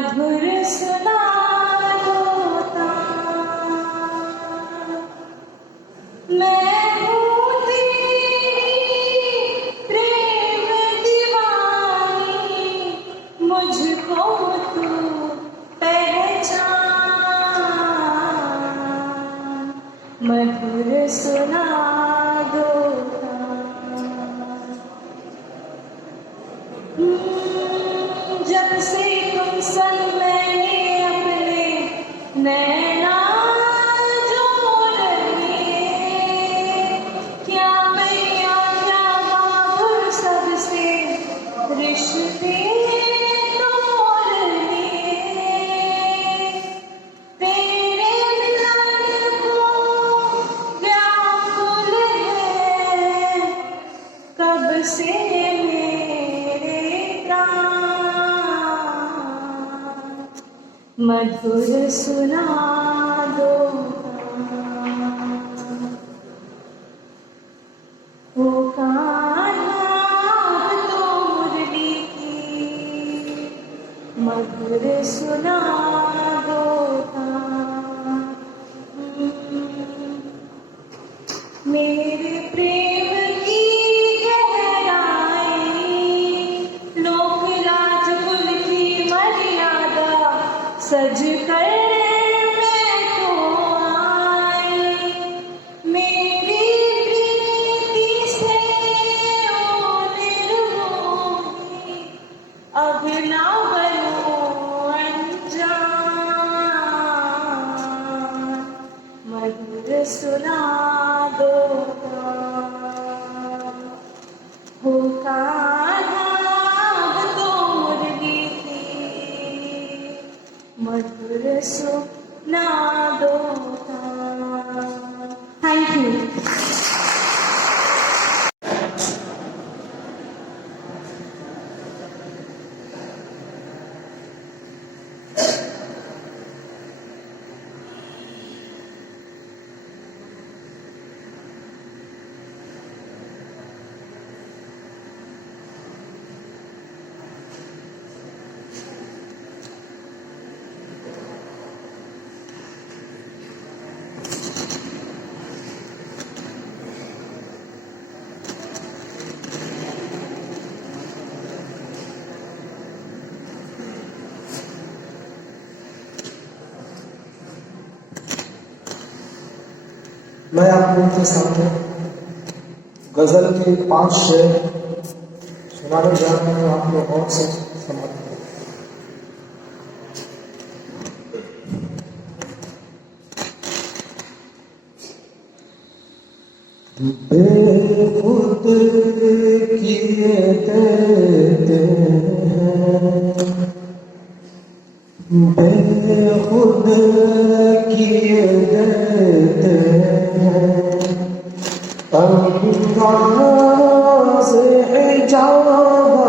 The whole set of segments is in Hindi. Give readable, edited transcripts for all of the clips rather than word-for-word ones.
मधुर सुना होता। मैं हूँ तेरी प्रेम दीवानी, मुझको तू पहचान, मधुर सुना होता। जब से तुम संग मैंने अपने नैना जोड़ लिए, क्या मैया क्या बाबुल सबसे रिश्ते तोड़ लिए। तेरे मिलन को व्याकुल है कब से मधुर सुना होता। ओ कान्हा तो मुरली की मधुर सुना होता। मेरे प्रेम की गहराई, लोक लाज कुल की मर्यादा सज कर मैं तो आई। मेरी प्रीति से ओ निर्मोही, अब ना बनो अनजान, मधुर सुना होता। हो कान्हा तो मुरली थी मधुर सुना होता। Thank you. मैं आप लोगों के सामने गजल के 5 शेर सुनाने जा रहा हूँ। आप लोग और से समाप्त करें। बेखुद किए देते हैं, बेखुद किए देते हैं, अंदाज़ हिजाबाना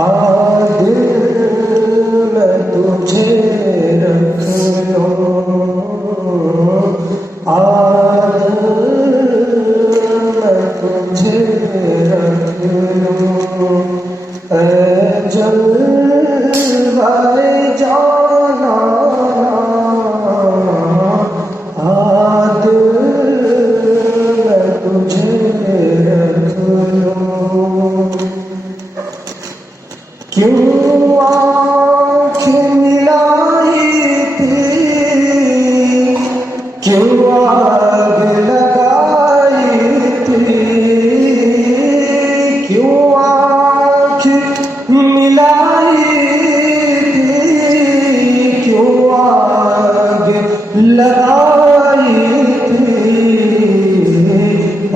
आदिल मैं तुझे रख लूं, आदिल मैं तुझे रख लूं। जलवाए जाना आदिल मैं तुझे रख लूं। क्यों आँख मिलाई थी, क्यों आग लगाई थी, क्यों आँख मिलाई थी, क्यों आग लगाई थी।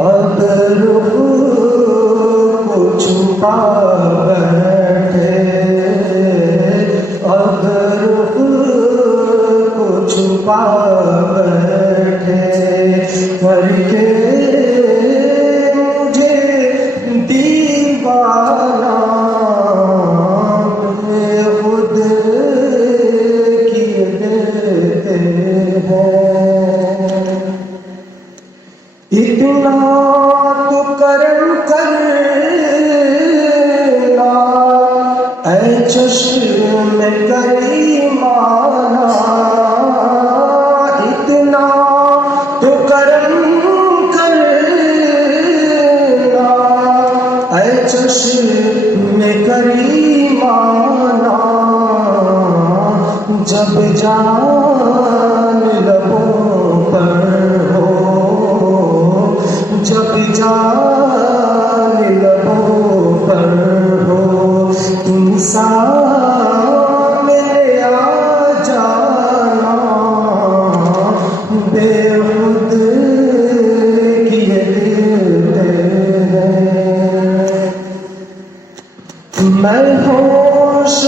अब रुख को छुपा बैठे, अब रुख को छुपा बैठे, करके मुझे दीवाना खुद किए देते हैं। इतना तो करम कर जब जान लबों पर हो, जब जान लबों पर हो, तुम सामने आ जाना, बेखुद किए दिल तेरे। मैं होश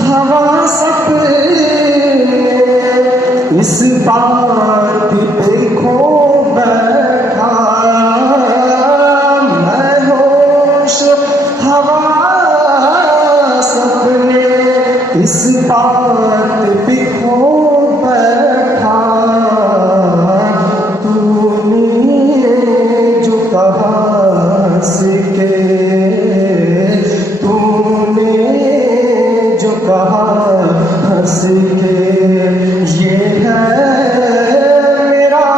हवा सपने इस बात पे खो बैठा, मैं होश हवा सपने इस बात पे खो बैठा, तूने जो कहा सीखे, तूने जो कहा हंस के, ये है मेरा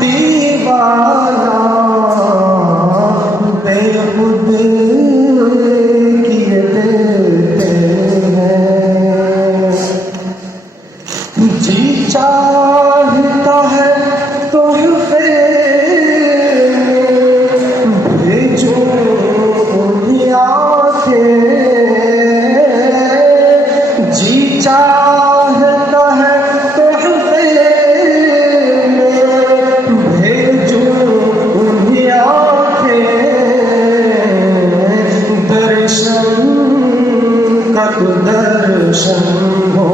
दीवाना, बेखुद किए देते हैं। जी चाहता है तोहफे भेजूं दुनिया के, जी चाहता है तोहफे भेजूं दुनिया के, दर्शन का तो दर्शन हो,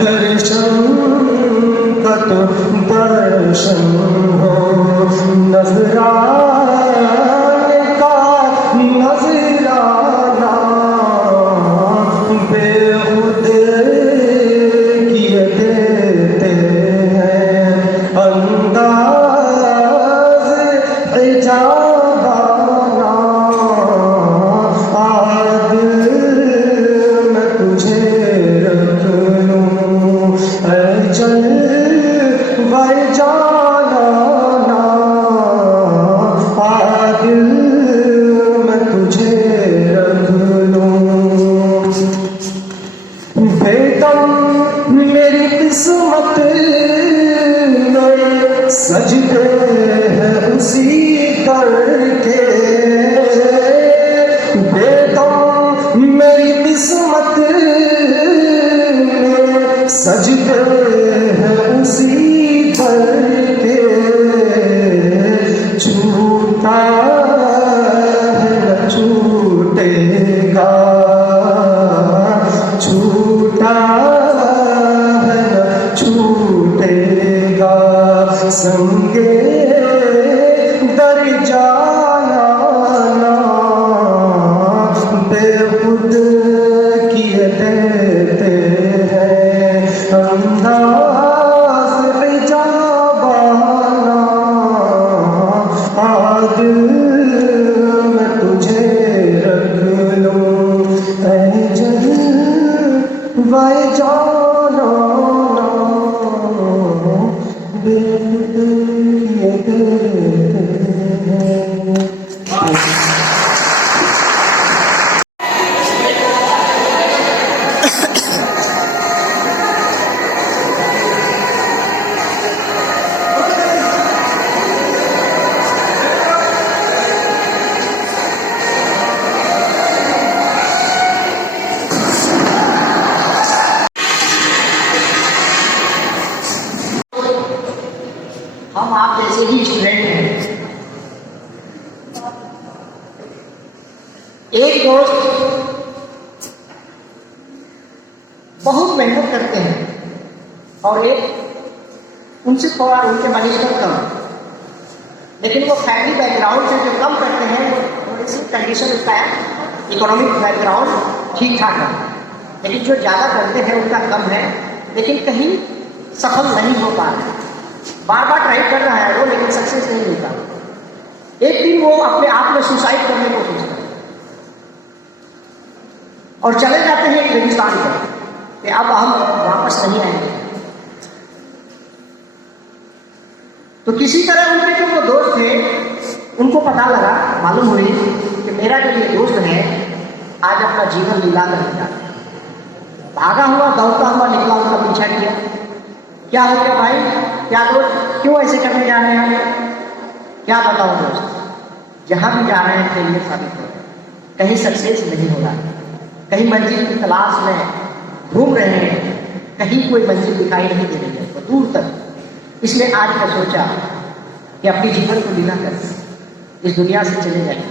दर्शन का तो दर्शन हो, नजराने का नजराना, बेखुद किए देते हैं। अंदाज हिजाबाना, आदिल मैं तुझे रख लूं, अजल वह जाना ना, आदिल मैं तुझे रख लूं। बेदम मेरी किस्मत में सजदे हैं उसी दर के, बेदम मेरी किस्मत में सजदे हैं उसी दर के, छूटा है न छूटेगा, छूटा है न छूटेगा, संगे दर जाना ना, बेखुद किए देते हैं। अंदाज हिजाबाना, आदिल मैं तुझे रख लूं, अजल वह जाना ना, बेखुद किए देते हैं। हम आप जैसे ही स्टूडेंट हैं। एक दोस्त बहुत मेहनत करते हैं और एक उनसे थोड़ा उनके बनिश्तर कम, लेकिन वो फैमिली बैकग्राउंड से जो कम करते हैं वो थोड़ी सी कंडीशन उसका इकोनॉमिक बैकग्राउंड ठीक ठाक है, लेकिन जो ज़्यादा करते हैं उनका कम है, लेकिन कहीं सफल नहीं हो पा रहे, बार बार ट्राई कर रहा है वो, लेकिन सक्सेस नहीं मिलता। एक दिन वो अपने आप में सुसाइड करने को सोचता है और चले जाते हैं एक रेगिस्तान पर कि अब हम वापस नहीं आएंगे। तो किसी तरह उनके जो वो दोस्त थे उनको पता लगा, मालूम हुई कि मेरा जो ये दोस्त है आज अपना जीवन लीला करने जा रहा है। भागा हुआ दौड़ता हुआ निकला, उनका पीछा किया। क्या हो गया भाई, क्या दोस्त, क्यों ऐसे करने जा रहे हैं? क्या बताऊं दोस्त, जहां भी जा रहे हैं फेलियर साबित हो रहे हैं, कहीं सक्सेस नहीं हो रहा, कहीं मंजिल की तलाश में घूम रहे हैं, कहीं कोई मंजिल दिखाई नहीं दे रही है तो दूर तक। इसलिए आज मैं सोचा कि अपने जीवन को लीला कर इस दुनिया से चले जाए।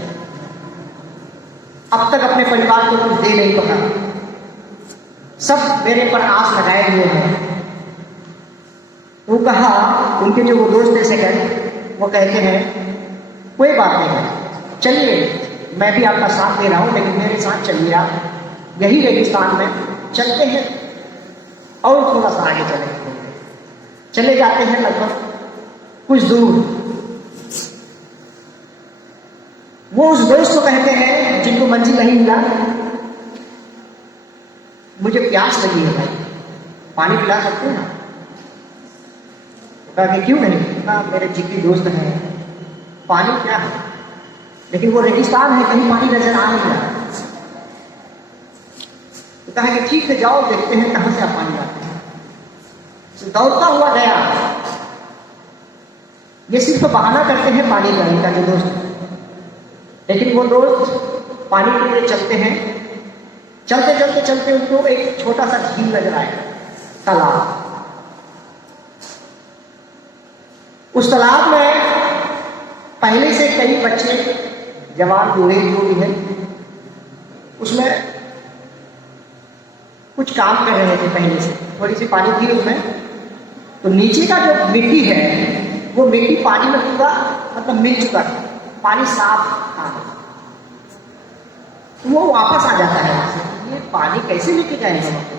अब तक अपने परिवार को कुछ दे नहीं पता, सब मेरे पर आस लगाए हुए हैं। वो कहा, उनके जो वो दोस्त थे सेकंड, वो कहते हैं कोई बात नहीं है, चलिए मैं भी आपका साथ दे रहा हूं, लेकिन मेरे साथ चलिए आप यही रेगिस्तान में चलते हैं और थोड़ा सा आगे चले जाते हैं लगभग कुछ दूर। वो उस दोस्त को कहते हैं जिनको मंजिल नहीं मिला, मुझे प्यास लगी है भाई, पानी पिला सकते हैं? कहा कि क्यों नहीं? कहा मेरे जिगरी दोस्त हैं, पानी क्या है, लेकिन वो रेगिस्तान है, कहीं पानी नजर आ नहीं रहा। तो कहा कि ठीक है जाओ देखते हैं कहां से आप पानी लाते हैं। तो दौड़ता हुआ गया। ये सिर्फ बहाना करते हैं पानी लाने का जो दोस्त, लेकिन वो दोस्त पानी के लिए चलते हैं। चलते चलते चलते उनको एक छोटा सा झील नजर आया, तालाब। उस तालाब में पहले से कई बच्चे, जवान बूढ़े जो भी हैं, उसमें कुछ काम कर रहे थे। पहले से थोड़ी सी पानी थी उसमें, तो नीचे का जो मिट्टी है वो मिट्टी पानी में पूरा मतलब मिल चुका था, पानी साफ था। तो वो वापस आ जाता है वहां से, ये पानी कैसे लेके जाएंगे हम आपको,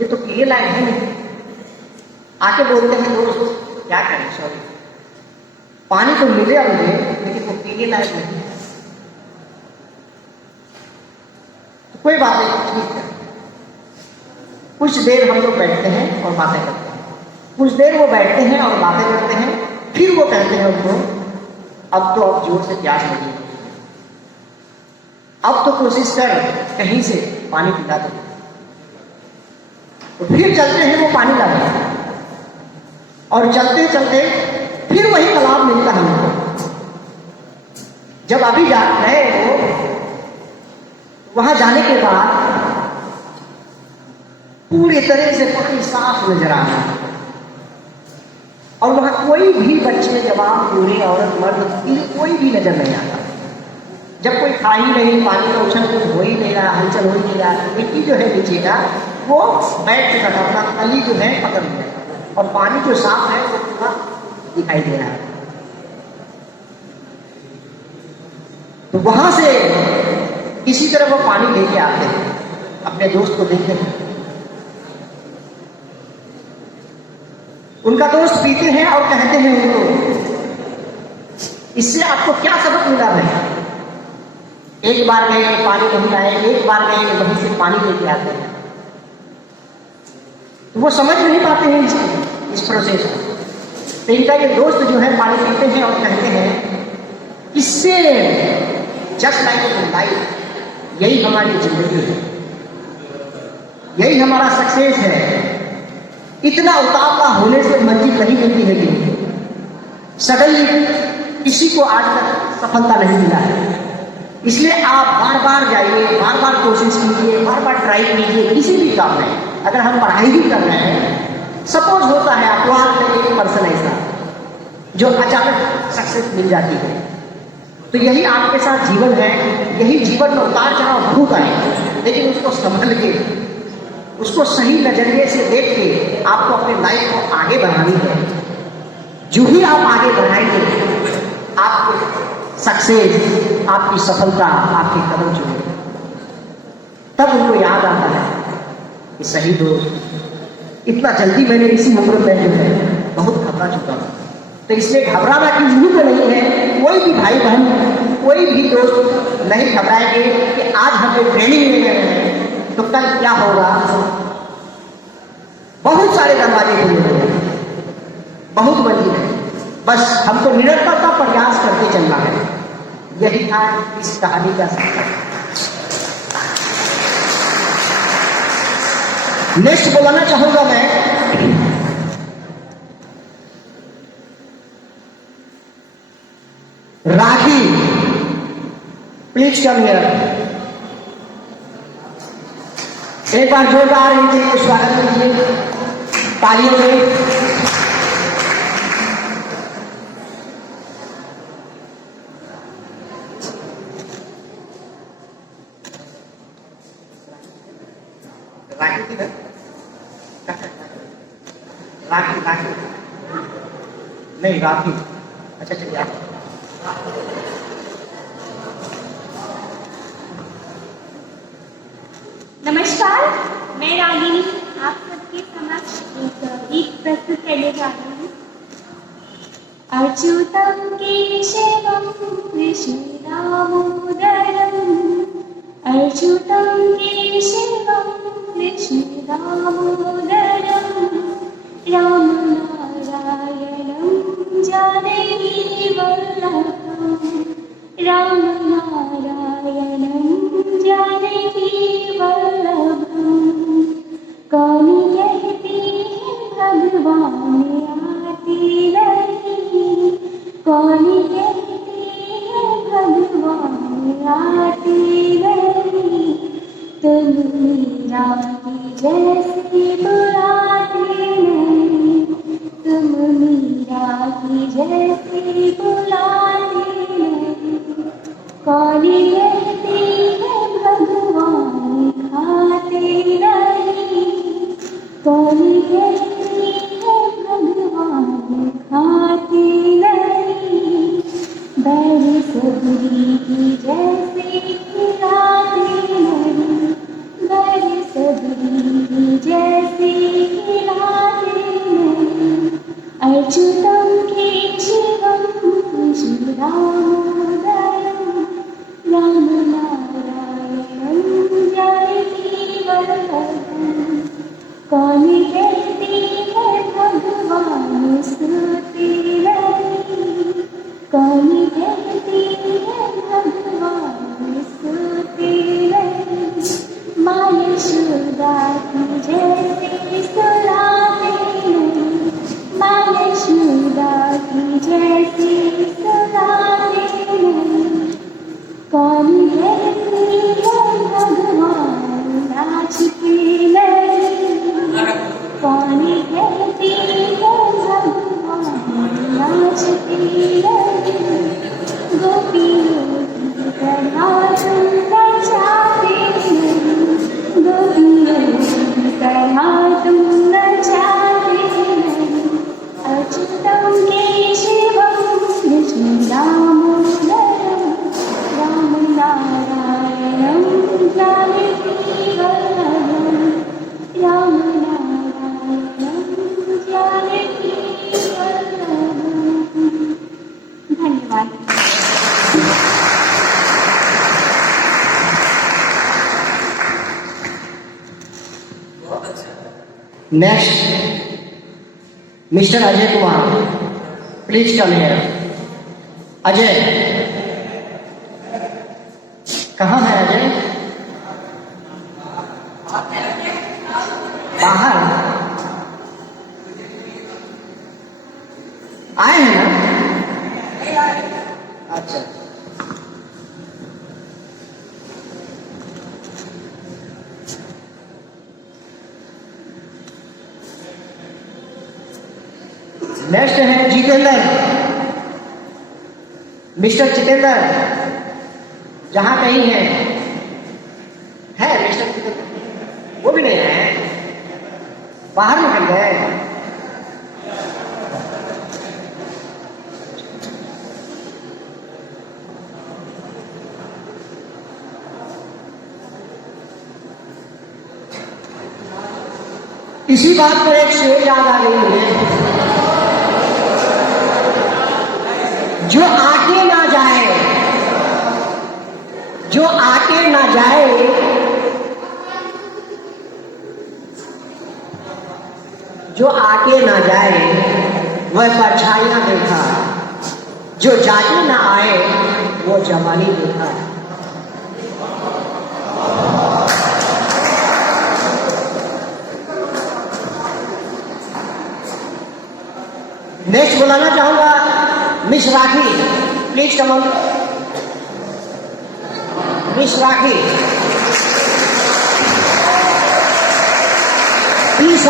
ये तो पीने लायक है नहीं। आके बोलते हैं दोस्त क्या करें, सॉरी पानी तो मिले मुझे, लेकिन वो पीने लायक नहीं। तो कोई बात नहीं, ठीक है। कुछ देर हम लोग बैठते हैं और बातें करते हैं, कुछ देर वो बैठते हैं और बातें करते हैं। फिर वो कहते हैं उनको, अब तो अब जोर से प्यास लगी, अब तो कोशिश कर कहीं से पानी पिला दो। तो फिर चलते हैं वो पानी लाने, और चलते चलते फिर वही तालाब मिलता है हमको। जब अभी जा रहे वो, वहां जाने के बाद पूरी तरह से पानी साफ नजर आ रहा है, और वहां कोई भी बच्चे, जवान, बूढ़े, औरत, मर्द, कोई भी नजर नहीं आता। जब कोई खा ही नहीं, पानी का उछल कुछ हो ही नहीं रहा, हलचल हो ही नहीं रहा, तो मिट्टी जो है नीचे का वो बैठ चुका था, अपना तली जो है पकड़ लिया, और पानी जो साफ है वो पूरा दिखाई दे रहा है। तो वहां से किसी तरह वो पानी लेके आते हैं, अपने दोस्त को देते हैं। उनका दोस्त पीते हैं और कहते हैं उनको, इससे आपको क्या सबक मिला है? एक बार गए पानी नहीं लाए, एक बार गए वहीं से पानी लेके आते हैं। तो वो समझ नहीं पाते हैं इस प्रोसेस को। तो इनका ये दोस्त जो है पानी पीते हैं और कहते हैं, इससे जस्ट लाइक लाइफ, यही हमारी जिंदगी है, यही हमारा सक्सेस है। इतना उतावला होने से मंजिल नहीं मिलती है कि सडनली किसी को आज तक सफलता नहीं मिला है। इसलिए आप बार बार जाइए, बार बार कोशिश कीजिए, बार बार ट्राई कीजिए किसी भी काम में। अगर हम पढ़ाई भी कर रहे हैं, सपोज होता है आपको आज एक पर्सन ऐसा जो अचानक सक्सेस मिल जाती है, तो यही आपके साथ जीवन है। यही जीवन में उतार चढ़ाव भूख आए, लेकिन उसको संभल के, उसको सही नजरिए से देख के आपको अपने लाइफ को आगे बढ़ानी है। जो ही आप आगे बढ़ाएंगे, आपको सक्सेस, आपकी सफलता आपके कदम चुमेगी। तब उनको याद आता है कि सही दोस्त, इतना जल्दी मैंने इसी उम्र में जो है बहुत घबरा चुका हूं। तो इसलिए घबराना की जरूरत नहीं है। कोई भी भाई बहन, कोई भी दोस्त नहीं घबराएंगे कि आज हमें ट्रेनिंग ले रहे हैं तो कल क्या होगा। बहुत सारे दरवाजे खुले हैं, बहुत मंजिल है, बस हमको निरंतरता प्रयास करके चलना है। यही था इस कहानी का सत्य। नेक्स्ट बुलाना चाहूंगा मैं राखी, प्लीज कम हियर। एक बार जोरदार इनके स्वागत कीजिए तालियों में। राखी किधर? राखी राखी नहीं, राखी। अच्छा चलिए आप। नमस्कार, मैं रागिनी आप सबके समक्ष एक गीत प्रस्तुत करने जा रही हूँ। अच्युतं केशवं कृष्ण दामोदरम्, अच्युतं केशवं कृष्ण दामोदरम्, राम नारायणं जानकी वल्लभम्, राम नारायणं जानकी वल्लभम्। कौन कहती है भगवान आते नहीं, कौन कहती है भगवान आते नहीं, तुम मीरा की जैसी बुलाते नहीं, तुम मीरा की जैसी बुलाते नहीं। कौन कहती है भगवान खाते नहीं, कौन कहती है भगवान खाते नहीं। बैल सबरी की जैसे खिलाते नहीं, बैल सबरी की जैसे खिलाते नहीं। अच्युतं केशवं कृष्ण दामोदरम्, राम नारायणं जानकी वल्लभम्। कौन कहती है भगवान स्तुति नहीं, कौन कहती है भगवान स्तुति नहीं। माँ यशोदा की जैसे सुलाते नहीं, माँ यशोदा की जैसे सुलाते नहीं। कौन कहती है भगवान नाचते नहीं, कौन कहती है भगवान नाचते नहीं। गोपियों की तरह तुम नचाते नहीं, गोपियों की तरह तुम नचाते नहीं। अच्युतं केशवं कृष्ण दामोदरम्, राम नारायणं जानकी वल्लभम्, राम नारायणं जानकी वल्लभम्। धन्यवाद। Next mister Ajay Kumar, please come here. Ajay कहाँ है? अजय बाहर आए हैं ना? अच्छा, नेक्स्ट है जितेंद्र, मिस्टर जितेंद्र जहां कहीं है मिस्टर जितेंद्र? वो भी नहीं है, बाहर निकल गए। इसी बात पर एक शेर याद आ गई मुझे, जो आके ना जाए, जो आके ना जाए, जो आके ना जाए वह परछाइयां देखा, जो जाके ना आए वो जवानी देखा। नेक्स्ट बुलाना चाहूंगा miss rakhi, please come on. Miss rakhi, please please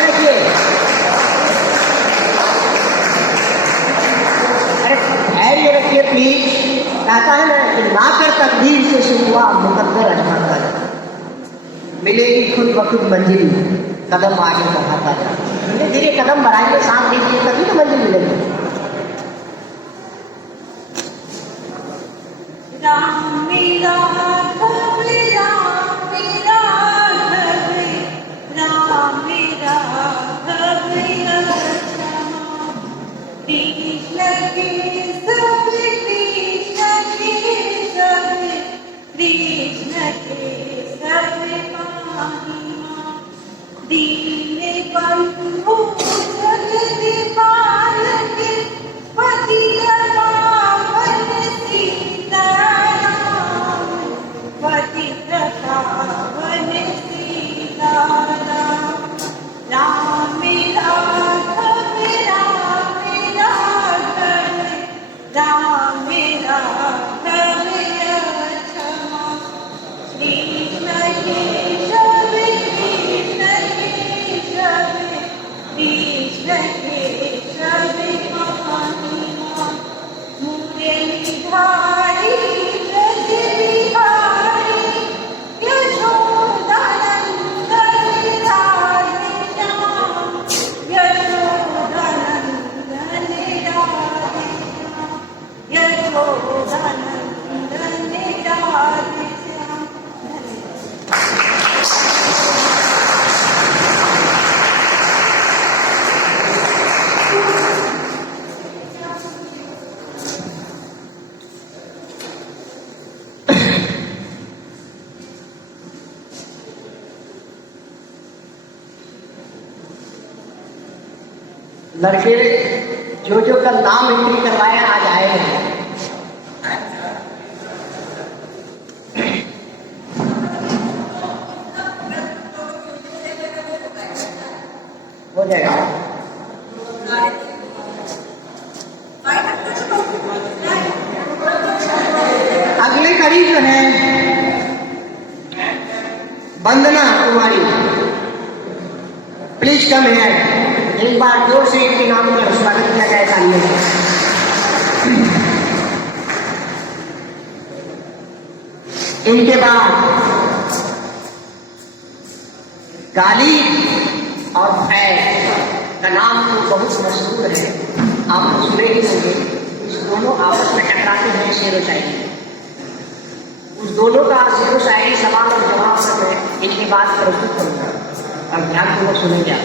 रखिए। अरे धैर्य रखिए प्लीज। कहता है ना कि ना कर तकदीर से शुरुआ मुकद्दर अजमाता है, मिलेगी खुद बखुद मंजिल, कदम आगे बढ़ाता है। धीरे धीरे कदम बढ़ाएंगे, साथ दीजिए, तभी तो मंजिल मिलेगी। राम मेरा राघव, राम मेरा राघव, राम मेरा राघव क्षमा। कृष्ण के सब, कृष्ण के सब, कृष्ण के सब महिमा। दीन बंधु जगदीपाल के पतित पावन सीताराम, पतित पावन सीताराम। राम राघव, राम राघव, राम राघव क्षमा। कृष्ण केशव, कृष्ण केशव, कृष्ण केशव महिमा। मुरलीधारी ब्रज बिहारी, यशोदानंदन राधे श्याम, यशोदानंदन राधे श्याम, यशोदानंदन राधे श्याम। लड़के जो कल नाम एंट्री करवाए आज आए हैं। हो जाएगा। अगले कड़ी जो है वंदना कुमारी, प्लीज कम है। एक बार जोर से इनके नाम का स्वागत किया जाए तालियों से। इनके बाद काली और फैल का नाम तो बहुत मशहूर है, आप सुने ही होंगे। उस दोनों आपस में टकराते हैं शेर व शायरी। उस दोनों का शेर व शायरी सवाल और जवाब में मैं इनके बाद प्रस्तुत करूंगा और ध्यानपूर्वक सुनेंगे आप।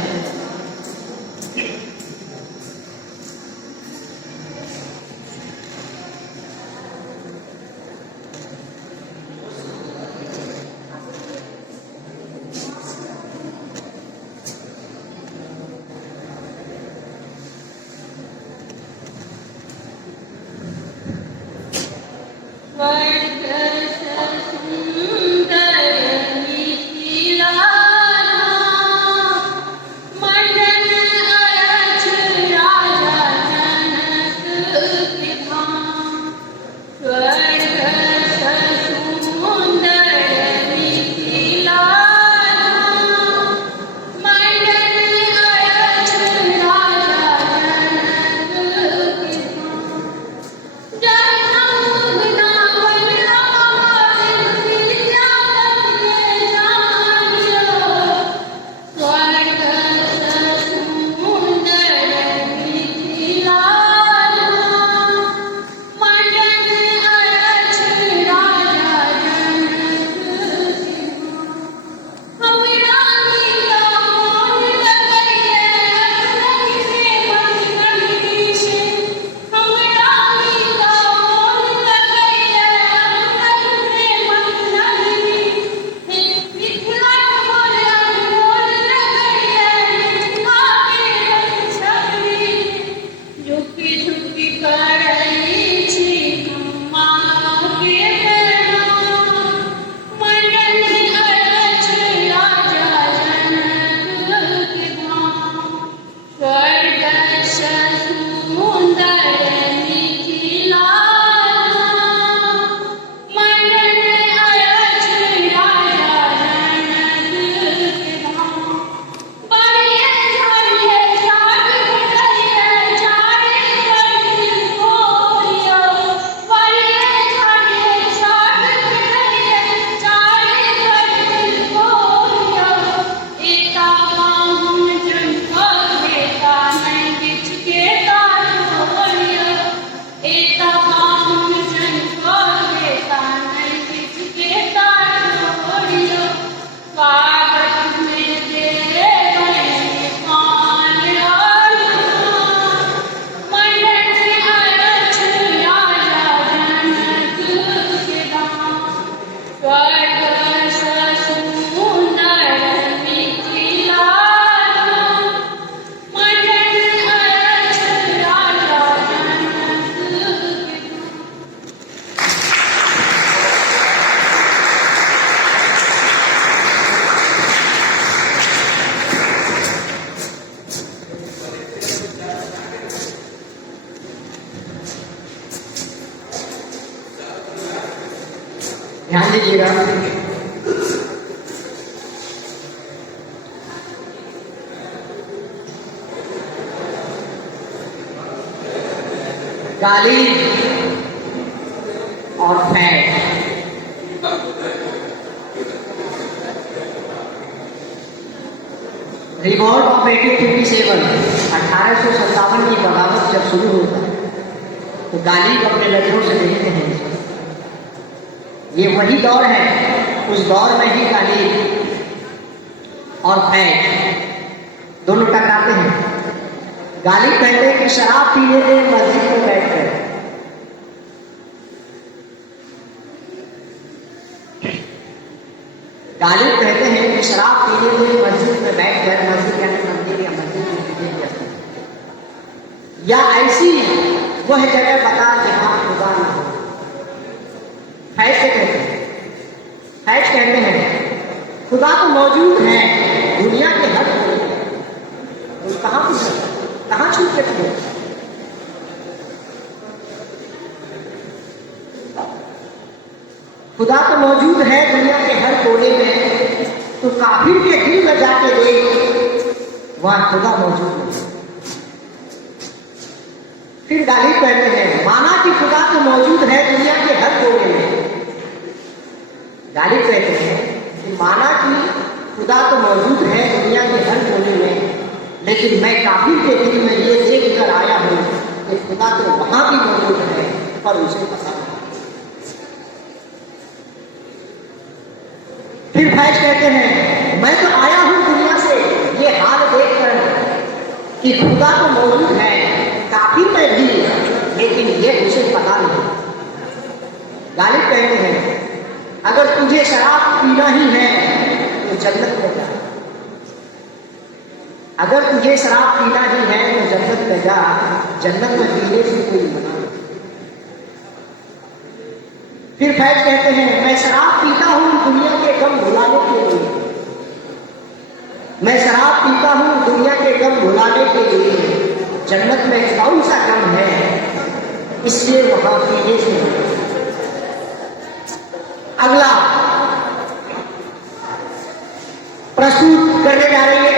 ध्यान दीजिएगा। गाली और फैट। रिवॉल्ट ऑफ 1857 1857 की बगावत जब शुरू होता है तो गालिब अपने लड़कों से देखते हैं, ये वही दौर है, उस दौर में ही गालिब और फैट दोनों टकराते हैं। गालिब कहते हैं कि शराब पीने दें मस्जिद में बैठकर, गालिब कहते हैं कि शराब पीने दें मस्जिद में बैठकर, मस्जिद यानी मंदिर या मस्जिद में, या ऐसी वह जगह बता जहां खुदा न हो। फैट से कहते हैं, फैट कहते हैं खुदा तो मौजूद है दुनिया के हर कोने में, तो कहाँ छूट के थे? खुदा तो मौजूद है दुनिया के हर कोने में, तो काफिर के दिल में जाके देख वहां खुदा मौजूद है। फिर गालिब कहते हैं माना कि खुदा तो मौजूद है दुनिया के हर कोने में। गालिब कहते हैं कि माना कि खुदा तो मौजूद है दुनिया के हर कोने में, लेकिन मैं काफिर के दिल में ये देख कर आया हूं कि खुदा तो वहां भी मौजूद है पर उसे पता नहीं। फिर फैज कहते हैं मैं तो आया हूं दुनिया से ये हाल देखकर कि खुदा तो मौजूद है काफिर में भी, लेकिन ये उसे पता नहीं। गालिब कहते हैं अगर तुझे शराब पीना ही है तो जन्नत में जा, अगर तुझे शराब पीना ही है तो जन्नत में जा, जन्नत में पीने से कोई मना नहीं। फिर फैज कहते हैं मैं शराब पीता हूं दुनिया के गम भुलाने के लिए, मैं शराब पीता हूं दुनिया के गम भुलाने के लिए, जन्नत में कौन सा गम है इसलिए वहां पीने से। अगला प्रस्तुत करने जा रही है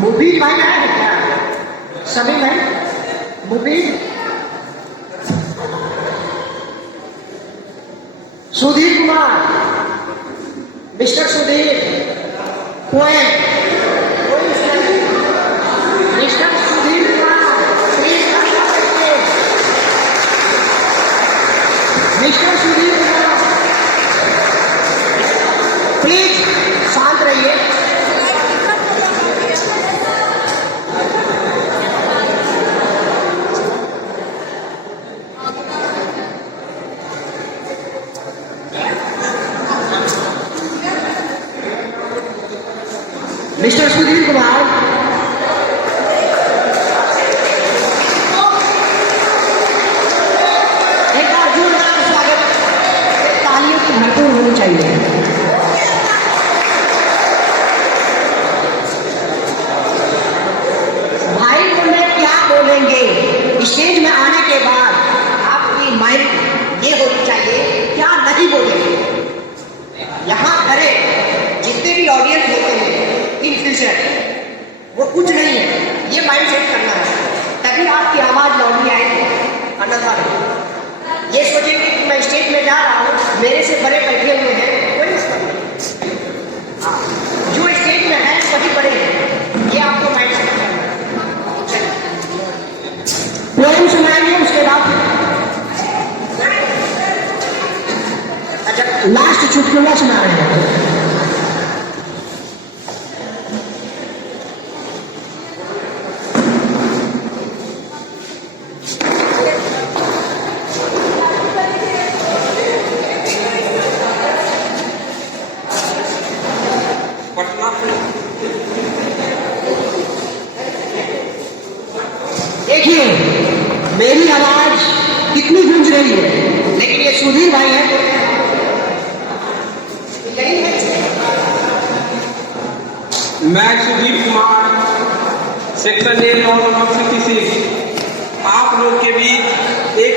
मुबीन भाई आए हैं क्या? सभी भाई Mubeen, Sudhir Kumar, mister Sudhir poem, mister Sudhir Kumar please, mister Sudhir Kumar please शांत रहिए। मिस्टर सुधीर कुमार, एक बार जोरदार स्वागत तालियों से भरपूर होनी चाहिए। भाई बोले क्या बोलेंगे स्टेज में आने के बाद, आपकी माइंड ये होनी चाहिए क्या नहीं बोलेंगे। यहाँ खड़े जितने भी ऑडियंस होते हैं इन फ्यूचर वो कुछ नहीं है, ये माइंड सेट करना है, तभी आपकी आवाज लौटी आएगी। अन्यथा ये सोचेंगे कि मैं स्टेज में जा रहा हूँ, मेरे से बड़े बैठे हुए हैं, कोई मसला नहीं, जो स्टेज में है सभी बड़े हैं, ये आपको माइंड सेट करना है। पोएम सुनाएंगे उसके बाद, अच्छा लास्ट चुटकुला सुना रहे हैं। देखिए मेरी आवाज कितनी गूंज रही है, लेकिन ये सुधीर भाई है, यही है मैं सुधीर कुमार, सेक्शन 8 और 66 आप लोग के बीच एक